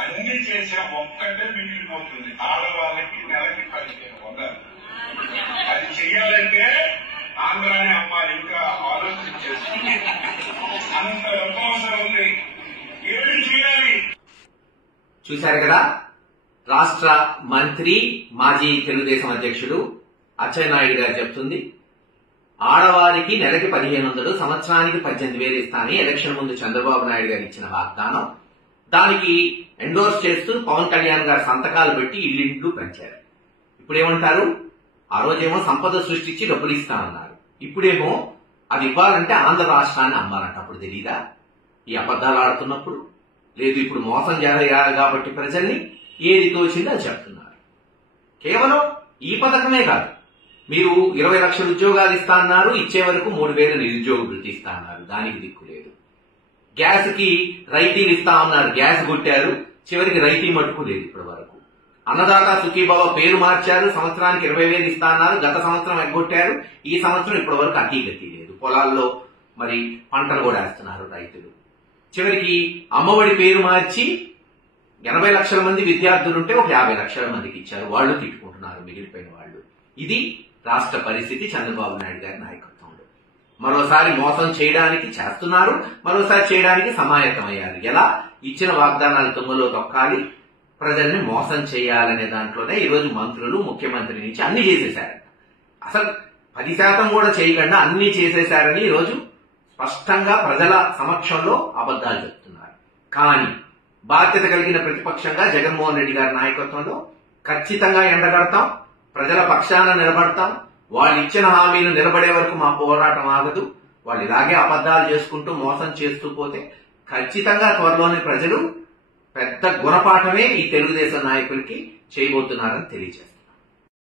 అన్ని చేసిన ఒక్కటే మిగిలిపోతుంది, ఆడవాళ్ళకి నెలకి 1500. అది చెయ్యాలంటే ఆంధ్రాని అమ్మాయి ఇంకా ఆలోచించేస్తుంది. అంత అవసరం ఉంది. ఏమి చేయాలి? చూశారు కదా, రాష్ట్ర మంత్రి మాజీ తెలుగుదేశం అధ్యక్షుడు అచ్చెన్నాయుడు గారు చెప్తుంది, ఆడవారికి నెలకి 1500, సంవత్సరానికి 18,000 ఇస్తానని ఎలక్షన్ ముందు చంద్రబాబు నాయుడు గారు ఇచ్చిన వాగ్దానం. దానికి ఎండోర్స్ చేస్తూ పవన్ కళ్యాణ్ గారు సంతకాలు పెట్టి ఇల్లు పెంచారు. ఇప్పుడేమంటారు, ఆ రోజేమో సంపద సృష్టించి డబ్బులు ఇస్తానన్నారు, ఇప్పుడేమో అది ఇవ్వాలంటే ఆంధ్ర రాష్ట్రాన్ని అమ్మాలంట. అప్పుడు తెలీదా ఈ అబద్దాలు ఆడుతున్నప్పుడు? లేదు, ఇప్పుడు మోసం చేయాలి కాబట్టి ప్రజల్ని ఏది తోచిందో అది చెప్తున్నారు. కేవలం ఈ పథకమే కాదు, మీరు 20 లక్షల ఉద్యోగాలు ఇస్తా అన్నారు, ఇచ్చే వరకు 3,000 నిరుద్యోగ వృత్తి ఇస్తా అన్నారు, దానికి దిక్కు లేదు. గ్యాస్ కి రైతీలు ఇస్తా ఉన్నారు, గ్యాస్ కొట్టారు, చివరికి రైతీ మట్టుకు లేదు ఇప్పటి వరకు. అన్నదాత సుఖీభావ పేరు మార్చారు, సంవత్సరానికి 20,000 ఇస్తా అన్నారు, గత సంవత్సరం ఎగ్గొట్టారు, ఈ సంవత్సరం ఇప్పటి వరకు అతి గతి లేదు. పొలాల్లో మరి పంటలు కూడా వేస్తున్నారు రైతులు. చివరికి అమ్మఒడి పేరు మార్చి 80 లక్షల మంది విద్యార్థులుంటే ఒక 50 లక్షల మందికి ఇచ్చారు, వాళ్ళు తిట్టుకుంటున్నారు మిగిలిపోయిన వాళ్ళు. ఇది రాష్ట్ర పరిస్థితి చంద్రబాబు నాయుడు గారి నాయకత్వంలో. మరోసారి మోసం చేయడానికి చేస్తున్నారు, మరోసారి చేయడానికి సమాయత్తమయ్యారు. ఎలా? ఇచ్చిన వాగ్దానాలు తుమ్మలో తొక్కాలి, ప్రజల్ని మోసం చేయాలనే దాంట్లోనే ఈరోజు మంత్రులు, ముఖ్యమంత్రి నుంచి అన్ని చేసేశారు. అసలు 10% కూడా చేయకుండా అన్ని చేసేశారని ఈరోజు స్పష్టంగా ప్రజల సమక్షంలో అబద్దాలు చెప్తున్నారు. కానీ బాధ్యత కలిగిన ప్రతిపక్షంగా జగన్మోహన్ రెడ్డి గారి నాయకత్వంలో ఖచ్చితంగా ఎండగడతాం, ప్రజల పక్షాన నిలబడతాం. వాళ్ళు ఇచ్చిన హామీలు నిలబడే వరకు మా పోరాటం ఆగదు. వాళ్ళు ఇలాగే అబద్దాలు చేసుకుంటూ మోసం చేస్తూ పోతే ఖచ్చితంగా త్వరలోనే ప్రజలు పెద్ద గుణపాఠమే ఈ తెలుగుదేశం నాయకులకి చేయబోతున్నారని తెలియజేస్తారు.